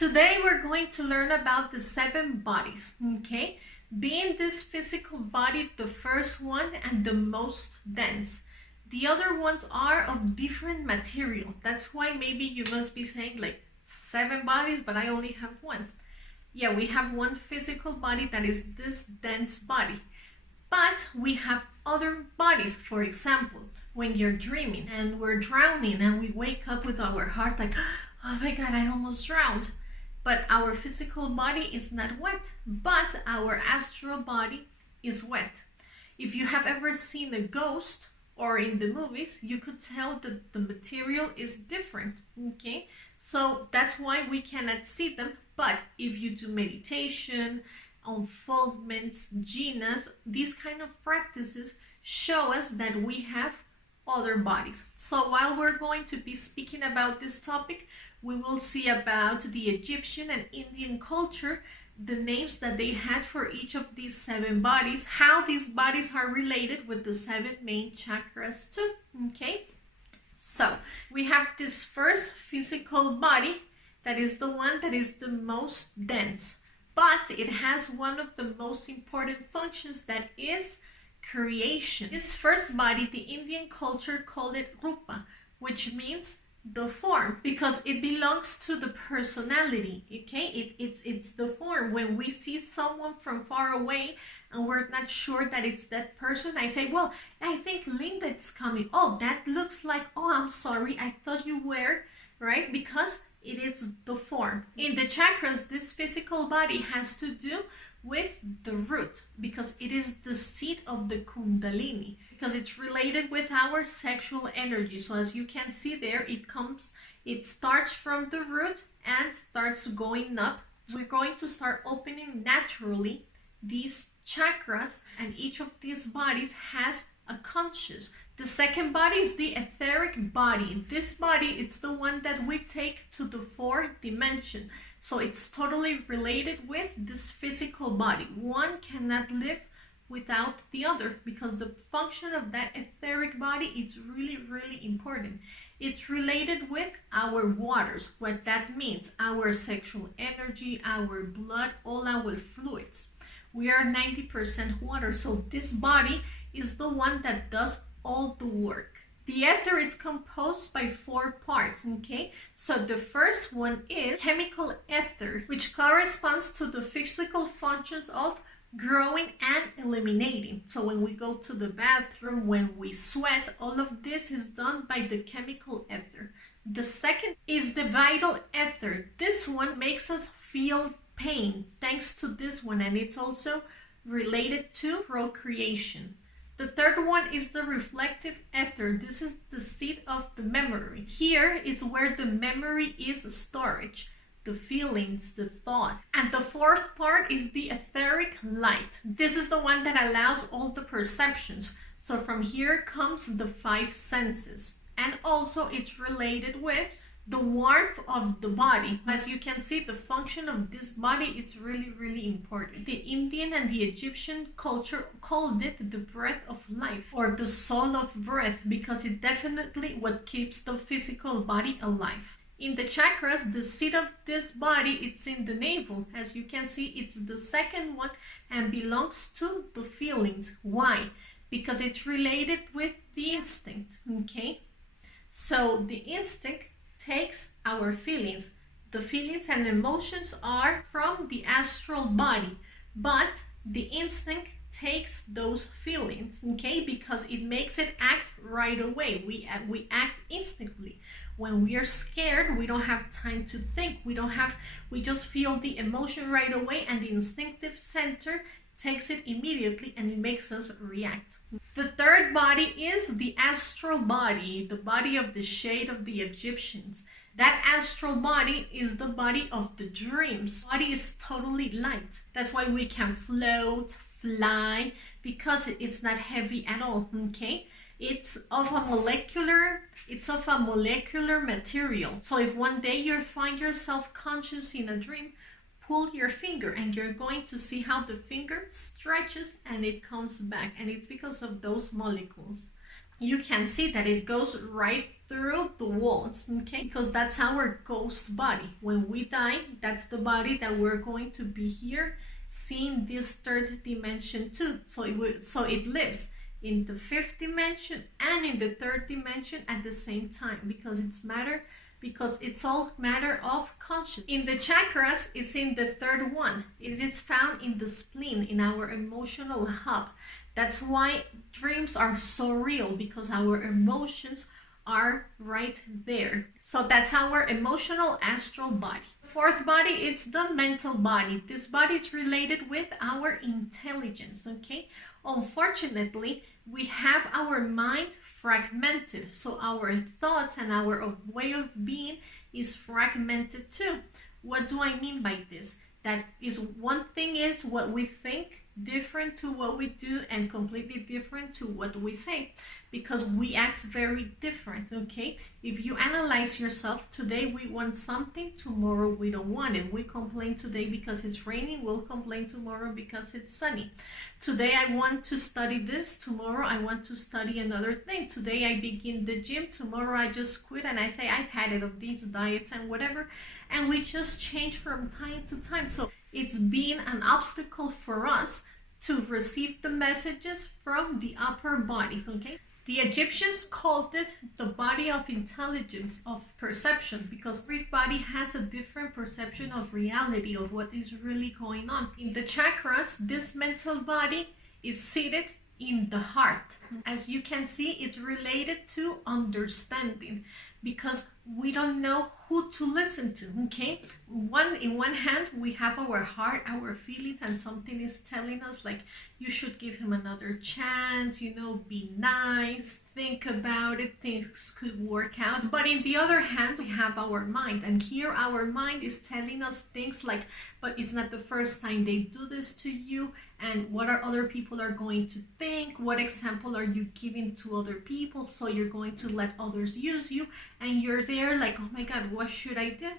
Today we're going to learn about the 7 bodies, okay? Being this physical body the first one and the most dense. The other ones are of different material. That's why maybe you must be saying like 7 bodies, but I only have 1. Yeah, we have one physical body that is this dense body. But we have other bodies. For example, when you're dreaming and we're drowning and we wake up with our heart like, oh my God, I almost drowned. But our physical body is not wet, but our astral body is wet. If you have ever seen a ghost or in the movies, you could tell that the material is different, okay? So that's why we cannot see them. But if you do meditation, unfoldments, jhanas, these kind of practices show us that we have other bodies. So while we're going to be speaking about this topic, we will see about the Egyptian and Indian culture, the names that they had for each of these 7 bodies, how these bodies are related with the 7 main chakras too, okay? So we have this first physical body that is the one that is the most dense, but it has one of the most important functions, that is creation. This first body, the Indian culture called it rupa, which means the form, because it belongs to the personality, okay? It's the form. When we see someone from far away and we're not sure that it's that person, I say, well, I think Linda is coming. Oh, that looks like, oh, I'm sorry, I thought you were, right? Because it is the form. In the chakras, this physical body has to do with the root, because it is the seat of the kundalini, because it's related with our sexual energy. So as you can see there, it starts from the root and starts going up. We're going to start opening naturally these chakras, and each of these bodies has a conscious. The second body is the etheric body. This body, it's the one that we take to the 4th dimension. So it's totally related with this physical body. One cannot live without the other, because the function of that etheric body is really, really important. It's related with our waters. What that means, our sexual energy, our blood, all our fluids. We are 90% water, so this body is the one that does all the work. The ether is composed by 4 parts, okay? So the first one is chemical ether, which corresponds to the physical functions of growing and eliminating. So when we go to the bathroom, when we sweat, all of this is done by the chemical ether. The second is the vital ether. This one makes us feel pain thanks to this one, and it's also related to procreation. The third one is the reflective ether. This is the seat of the memory. Here is where the memory is storage, the feelings, the thought. And the fourth part is the etheric light. This is the one that allows all the perceptions. So from here comes the 5 senses. And also it's related with the warmth of the body. As you can see, the function of this body is really, really important. The Indian and the Egyptian culture called it the breath of life, or the soul of breath, because it definitely what keeps the physical body alive. In the chakras, the seat of this body, it's in the navel. As you can see, it's the second one and belongs to the feelings. Why? Because it's related with the instinct, okay? So the instinct takes our feelings. The feelings and emotions are from the astral body, but the instinct takes those feelings, okay, because it makes it act right away. We act instantly. When we are scared, we don't have time to think. We just feel the emotion right away, and the instinctive center takes it immediately, and it makes us react. The third body is the astral body, the body of the shade of the Egyptians. That astral body is the body of the dreams. The body is totally light. That's why we can float, fly, because it's not heavy at all, okay? It's of a molecular material. So if one day you find yourself conscious in a dream, pull your finger and you're going to see how the finger stretches and it comes back, and it's because of those molecules. you can see that it goes right through the walls, okay? Because that's our ghost body. When we die, that's the body that we're going to be here seeing this third dimension too. So it lives in the fifth dimension and in the third dimension at the same time, because it's all matter of consciousness. In the chakras, it's in the third one. It is found in the spleen, in our emotional hub. That's why dreams are so real, because our emotions are right there. So that's our emotional astral body. Fourth body, it's the mental body. This body is related with our intelligence, okay? Unfortunately, we have our mind fragmented. So our thoughts and our way of being is fragmented too. What do I mean by this? That is, one thing is what we think, different to what we do, and completely different to what we say, because we act very different, okay? If you analyze yourself, today we want something, tomorrow we don't want it. We complain today because it's raining, we'll complain tomorrow because it's sunny. Today I want to study this, tomorrow I want to study another thing. Today I begin the gym, tomorrow I just quit and I say I've had it of these diets and whatever, and we just change from time to time. So it's been an obstacle for us to receive the messages from the upper bodies, okay? The Egyptians called it the body of intelligence, of perception, because every body has a different perception of reality, of what is really going on. In the chakras, this mental body is seated in the heart. As you can see, it's related to understanding, because we don't know who to listen to, okay? In one hand, we have our heart, our feelings, and something is telling us like, you should give him another chance, you know, be nice, think about it, things could work out. But in the other hand, we have our mind, and here our mind is telling us things like, but it's not the first time they do this to you, and what are other people are going to think, what example are you giving to other people, so you're going to let others use you, and you're there like, oh my God, what should I do?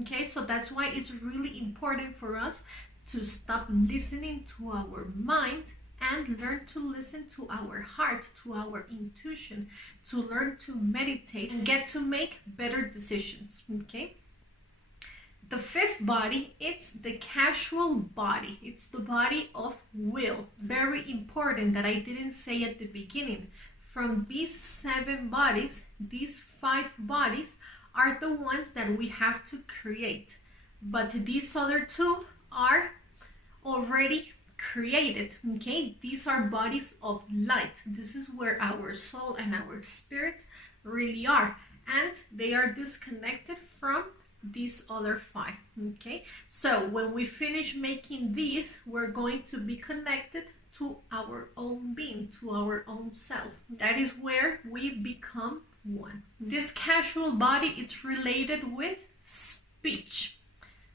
Okay, so that's why it's really important for us to stop listening to our mind and learn to listen to our heart, to our intuition, to learn to meditate and get to make better decisions, okay? The fifth body, it's the casual body. It's the body of will. Very important that I didn't say at the beginning. From these 7 bodies, these 5 bodies are the ones that we have to create. But these other 2 are already created, okay? These are bodies of light. This is where our soul and our spirits really are. And they are disconnected from these other 5, okay? So when we finish making these, we're going to be connected to our own being, to our own self. That is where we become one. This casual body, it's related with speech,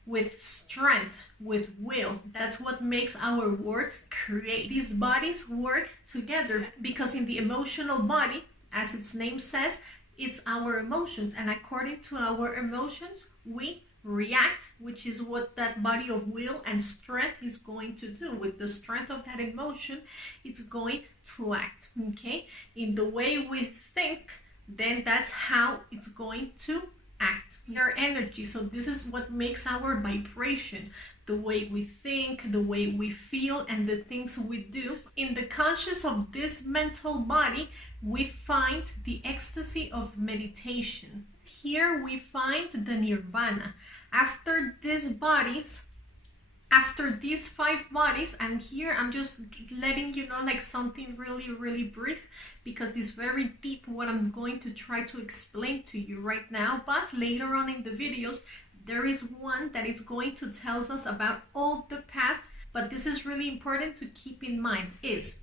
with strength, with will. That's what makes our words create. These bodies work together, because in the emotional body, as its name says, it's our emotions, and according to our emotions, we react, which is what that body of will and strength is going to do. With the strength of that emotion, it's going to act, okay? In the way we think, then that's how it's going to act. Our energy. So this is what makes our vibration, the way we think, the way we feel, and the things we do. In the conscious of this mental body, we find the ecstasy of meditation. Here we find the nirvana. After these bodies, after these 5 bodies, and here I'm just letting you know like something really brief, because it's very deep what I'm going to try to explain to you right now. But later on in the videos, there is one that is going to tell us about all the path. But this is really important to keep in mind, is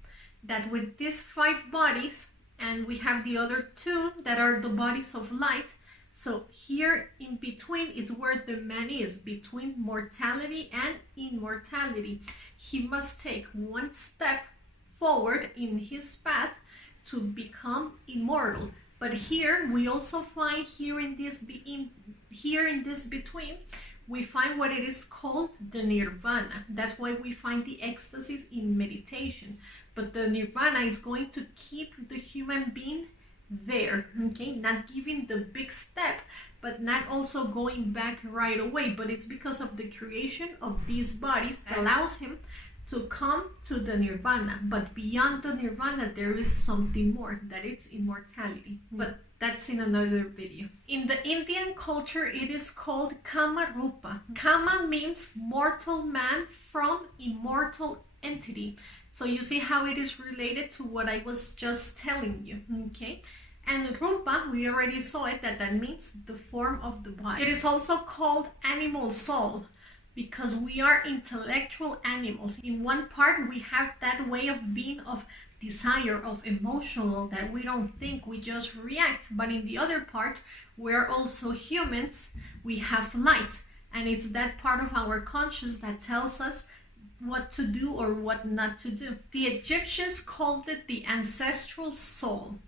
that with these 5 bodies, and we have the other 2 that are the bodies of light. So here in between is where the man is, between mortality and immortality. He must take one step forward in his path to become immortal. But here we also find, here in this between, we find what it is called the nirvana. That's why we find the ecstasies in meditation. But the nirvana is going to keep the human being there, okay, not giving the big step, but not also going back right away. But it's because of the creation of these bodies that allows him to come to the nirvana. But beyond the nirvana, there is something more, that it's immortality. But that's in another video. In the Indian culture, it is called Kama Rupa. Kama means mortal man from immortal entity. So you see how it is related to what I was just telling you, okay? And Rupa, we already saw it, that means the form of the body. It is also called animal soul, because we are intellectual animals. In one part, we have that way of being, of desire, of emotional, that we don't think, we just react. But in the other part, we're also humans, we have light. And it's that part of our conscious that tells us what to do or what not to do. The Egyptians called it the ancestral soul,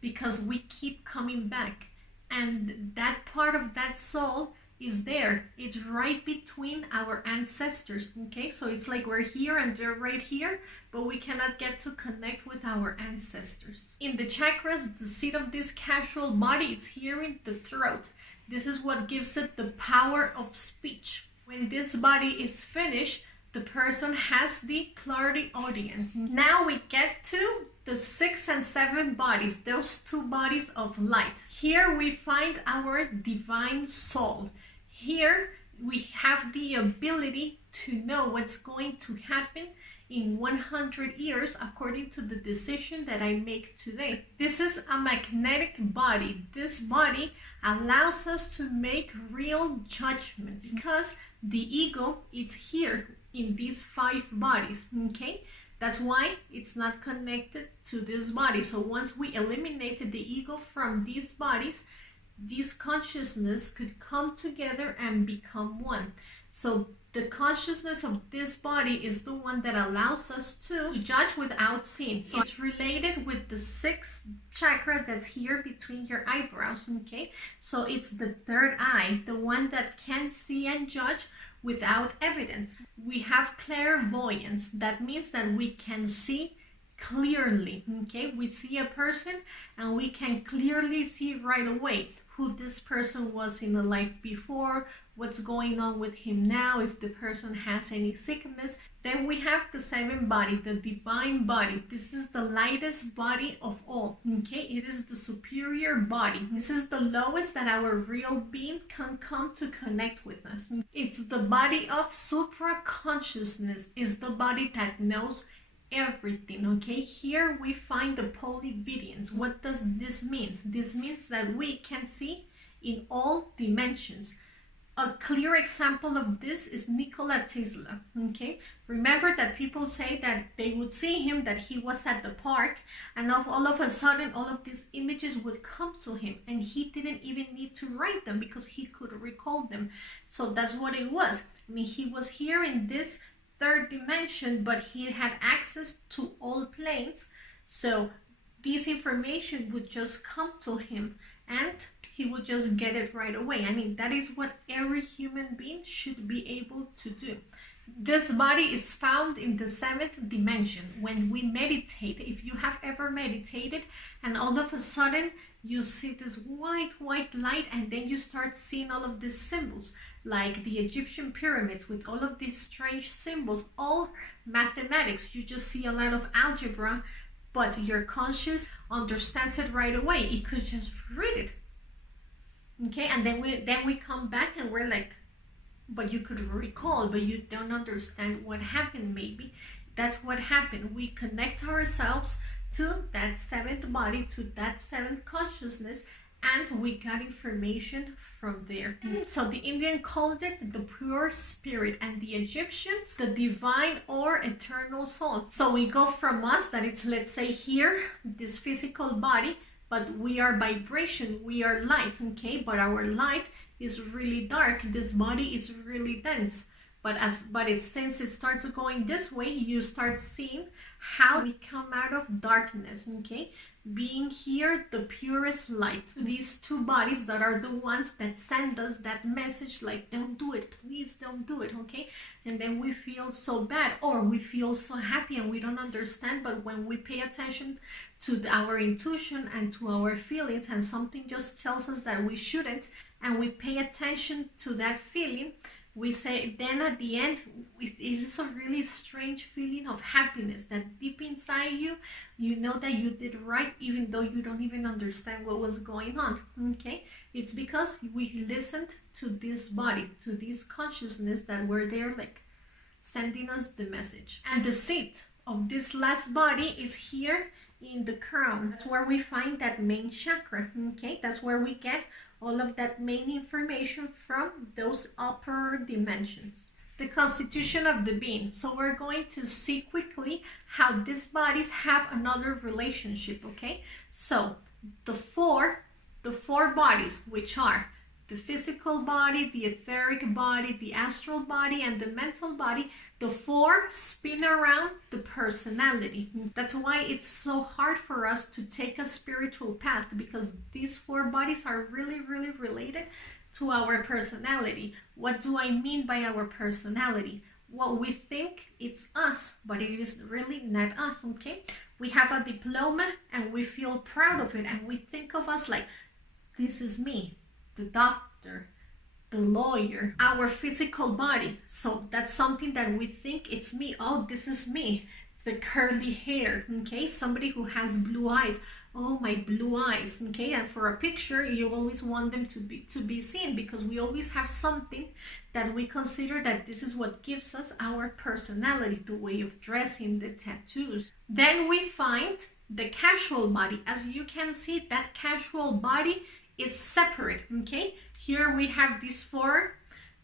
because we keep coming back. And that part of that soul is there. It's right between our ancestors, okay? So it's like we're here and they're right here, but we cannot get to connect with our ancestors. In the chakras, the seat of this casual body, it's here in the throat. This is what gives it the power of speech. When this body is finished, the person has the clarity audience. Now we get to the 6 and 7 bodies, those 2 bodies of light. Here we find our divine soul. Here we have the ability to know what's going to happen in 100 years according to the decision that I make today. This is a magnetic body. This body allows us to make real judgments, because the ego is here in these 5 bodies, okay? That's why it's not connected to this body. So once we eliminated the ego from these bodies, this consciousness could come together and become one. So the consciousness of this body is the one that allows us to judge without seeing. So it's related with the 6th chakra that's here between your eyebrows, okay? So it's the 3rd eye, the one that can see and judge without evidence. We have clairvoyance. That means that we can see clearly, okay? We see a person and we can clearly see right away who this person was in the life before, what's going on with him now, if the person has any sickness. Then we have the 7th body, the divine body. This is the lightest body of all, okay? It is the superior body. This is the lowest that our real being can come to connect with us. It's the body of supra-consciousness. It's the body that knows everything, okay? Here we find the polyvidians. What does this mean? This means that we can see in all dimensions. A clear example of this is Nikola Tesla, okay? Remember that people say that they would see him, that he was at the park, and all of a sudden all of these images would come to him, and he didn't even need to write them because he could recall them. So that's what it was. I mean, he was here in this 3rd dimension, but he had access to all planes, so this information would just come to him and he would just get it right away. I mean, that is what every human being should be able to do. This body is found in the 7th dimension. When we meditate, if you have ever meditated and all of a sudden you see this white light, and then you start seeing all of these symbols, like the Egyptian pyramids with all of these strange symbols, all mathematics. You just see a lot of algebra, but your conscious understands it right away. It could just read it, okay? And then we come back and we're like, but you could recall, but you don't understand what happened. Maybe that's what happened. We connect ourselves to that 7th body, to that 7th consciousness, and we got information from there. So the Indian called it the pure spirit, and the Egyptians the divine or eternal soul. So we go from us, that it's, let's say here, this physical body, but we are vibration, we are light, okay? But our light is really dark. This body is really dense. But since it starts going this way, you start seeing how we come out of darkness, okay? being here the purest light. These two bodies that are the ones that send us that message like, don't do it, please don't do it, okay? And then we feel so bad, or we feel so happy and we don't understand. But when we pay attention to our intuition and to our feelings, and something just tells us that we shouldn't, and we pay attention to that feeling, we say, then at the end, it is a really strange feeling of happiness that deep inside you, you know that you did right, even though you don't even understand what was going on, okay? It's because we listened to this body, to this consciousness that were there, like sending us the message. And the seat of this last body is here in the crown. That's where we find that main chakra, okay? That's where we get all of that main information from those upper dimensions. The constitution of the being. So we're going to see quickly how these bodies have another relationship, okay? So the four bodies, which are the physical body, the etheric body, the astral body, and the mental body, the four spin around the personality. That's why it's so hard for us to take a spiritual path, because these four bodies are really, really related to our personality. What do I mean by our personality? What we think it's us, but it is really not us, okay? We have a diploma and we feel proud of it, and we think of us like, this is me. The doctor, the lawyer, our physical body. So that's something that we think it's me. Oh, this is me. The curly hair, okay? Somebody who has blue eyes. Oh, my blue eyes, okay? And for a picture, you always want them to be seen, because we always have something that we consider that this is what gives us our personality, the way of dressing, the tattoos. Then we find the casual body. As you can see, that casual body is separate, okay? Here we have these four,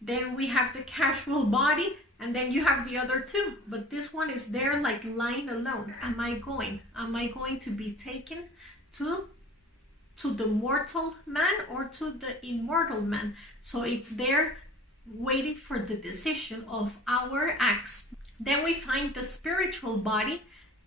then we have the casual body, and then you have the other two, but this one is there like lying alone. Am I going to be taken to the mortal man or to the immortal man? So it's there waiting for the decision of our acts. Then we find the spiritual body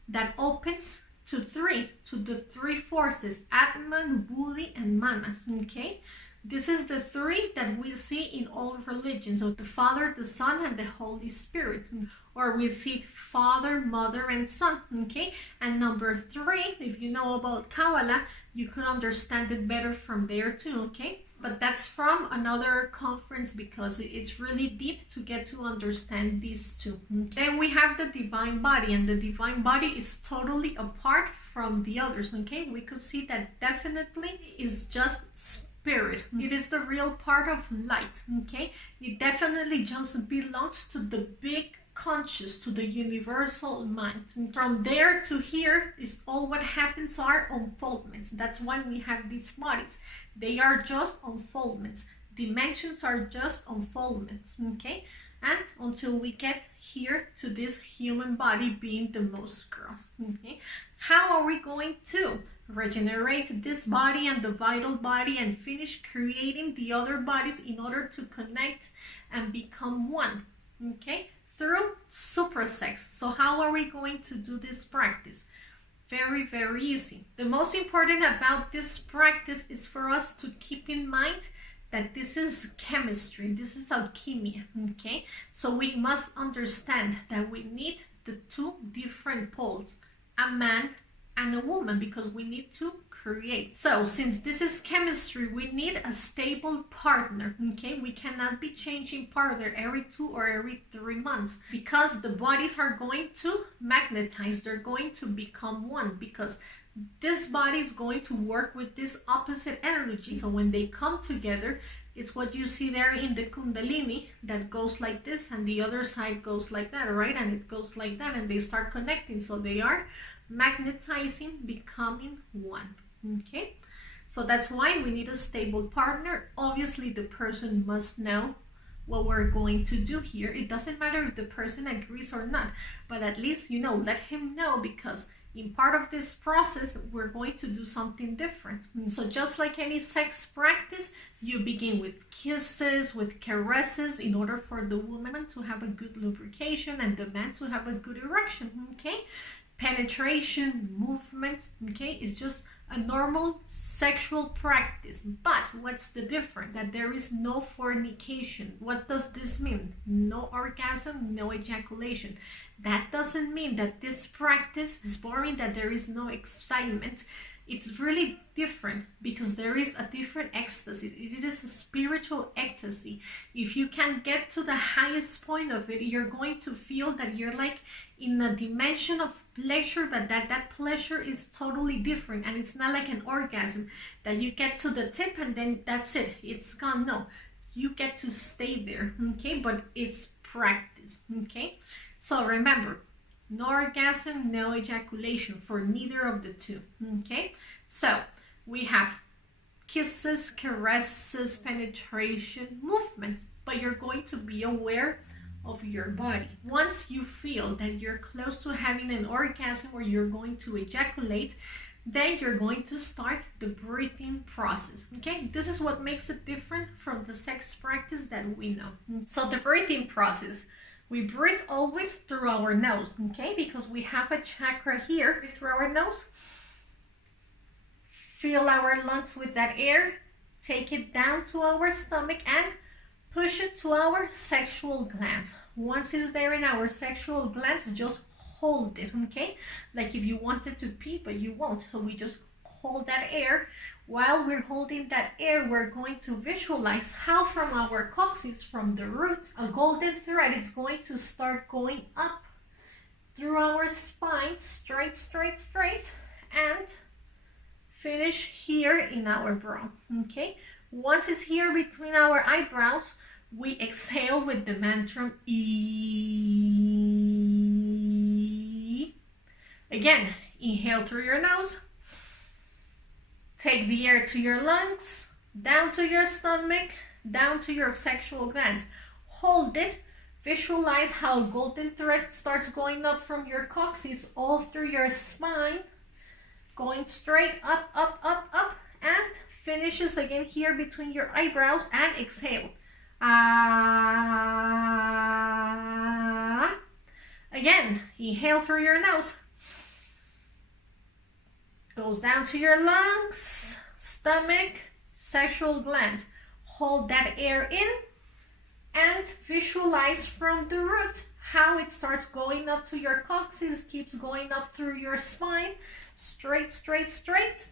that opens to the three forces, Atman, Buddhi, and Manas, okay? This is the three that we see in all religions, of the Father, the Son, and the Holy Spirit. Or we see Father, Mother, and Son, okay? And number three, if you know about Kabbalah, you could understand it better from there too, okay? But that's from another conference, because it's really deep to get to understand these two. Okay? Then we have the divine body, and the divine body is totally apart from the others, okay? We could see that definitely is just spirit. It is the real part of light, okay? It definitely just belongs to the big conscious, to the universal mind. From there to here is all what happens are unfoldments. That's why we have these bodies. They are just unfoldments. Dimensions are just unfoldments, okay? And until we get here to this human body being the most gross, okay? How are we going to regenerate this body and the vital body and finish creating the other bodies in order to connect and become one, okay? Through suprasex. So how are we going to do this practice? Very, very easy. The most important about this practice is for us to keep in mind that this is chemistry, this is alchemy, okay? So we must understand that we need the two different poles, a man and a woman, because we need to create. So since this is chemistry, we need a stable partner, okay? We cannot be changing partner every 2 or every 3 months, because the bodies are going to magnetize, they're going to become one, because this body is going to work with this opposite energy. So when they come together, it's what you see there in the Kundalini that goes like this, and the other side goes like that, right? And it goes like that, and they start connecting. So they are magnetizing, becoming one, okay? So that's why we need a stable partner. Obviously, the person must know what we're going to do here. It doesn't matter if the person agrees or not, but at least, you know, let him know, because in part of this process, we're going to do something different. So just like any sex practice, you begin with kisses, with caresses, in order for the woman to have a good lubrication and the man to have a good erection, okay? penetration, movement, okay? It's just a normal sexual practice. But what's the difference? That there is no fornication. What does this mean? No orgasm, no ejaculation. That doesn't mean that this practice is boring, that there is no excitement. It's really different because there is a different ecstasy. It is a spiritual ecstasy. If you can get to the highest point of it, you're going to feel that you're like in a dimension of pleasure, but that pleasure is totally different, and it's not like an orgasm that you get to the tip and then that's it, it's gone. No, you get to stay there, okay? But it's practice, okay? So remember, no orgasm, no ejaculation for neither of the two, okay? So we have kisses, caresses, penetration, movement, but you're going to be aware of your body. Once you feel that you're close to having an orgasm or you're going to ejaculate, then you're going to start the breathing process, okay? This is what makes it different from the sex practice that we know. So the breathing process, we breathe always through our nose, okay? Because we have a chakra here through our nose. Fill our lungs with that air, take it down to our stomach and push it to our sexual glands. Once it's there in our sexual glands, just hold it, okay? Like if you wanted to pee, but you won't. So we just hold that air. While we're holding that air, we're going to visualize how from our coccyx, from the root, a golden thread is going to start going up through our spine, straight, straight, straight, and finish here in our brow, okay? Once it's here between our eyebrows, we exhale with the mantra E. Again, inhale through your nose. Take the air to your lungs, down to your stomach, down to your sexual glands. Hold it. Visualize how a golden thread starts going up from your coccyx all through your spine, going straight up, up, up, up, and finishes again here between your eyebrows, and exhale. Again, inhale through your nose. Goes down to your lungs, stomach, sexual glands. Hold that air in and visualize from the root how it starts going up to your coccyx, keeps going up through your spine, straight, straight, straight,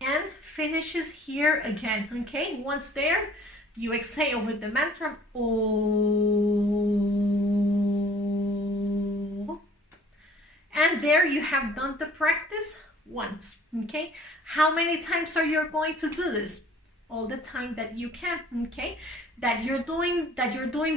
and finishes here again, okay? Once there, you exhale with the mantra O. And there you have done the practice once, okay? How many times are you going to do this? All the time that you can, okay? That you're doing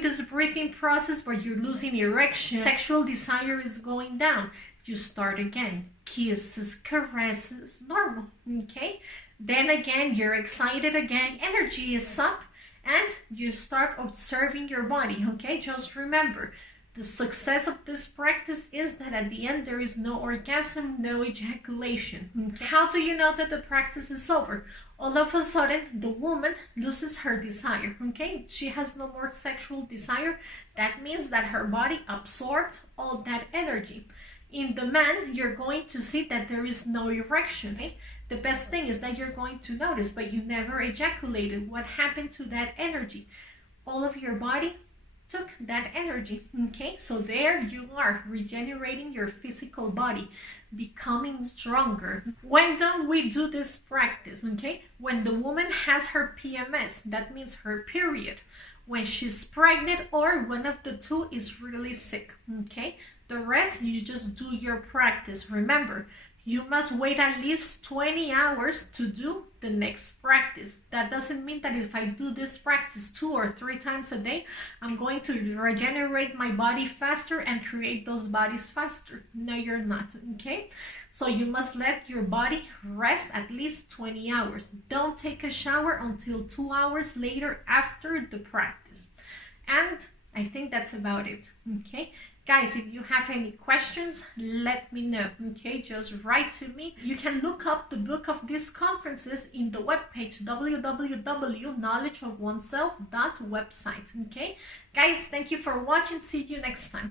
this breathing process, but you're losing erection, sexual desire is going down. You start again, kisses, caresses, normal, okay? Then again, you're excited again, energy is up, and you start observing your body, okay? Just remember, the success of this practice is that at the end there is no orgasm, no ejaculation. Okay? How do you know that the practice is over? All of a sudden, the woman loses her desire, okay? She has no more sexual desire. That means that her body absorbed all that energy. In the man, you're going to see that there is no erection, okay? The best thing is that you're going to notice, but you never ejaculated. What happened to that energy? All of your body took that energy, okay? So there you are, regenerating your physical body, becoming stronger. When don't we do this practice, okay? When the woman has her PMS, that means her period. When she's pregnant, or one of the two is really sick, okay? The rest, you just do your practice. Remember, you must wait at least 20 hours to do the next practice. That doesn't mean that if I do this practice 2 or 3 times a day, I'm going to regenerate my body faster and create those bodies faster. No, you're not, okay? So you must let your body rest at least 20 hours. Don't take a shower until 2 hours later after the practice. And I think that's about it, okay? Guys, if you have any questions, let me know, okay? Just write to me. You can look up the book of these conferences in the webpage, www.knowledgeofoneself.website, okay? Guys, thank you for watching. See you next time.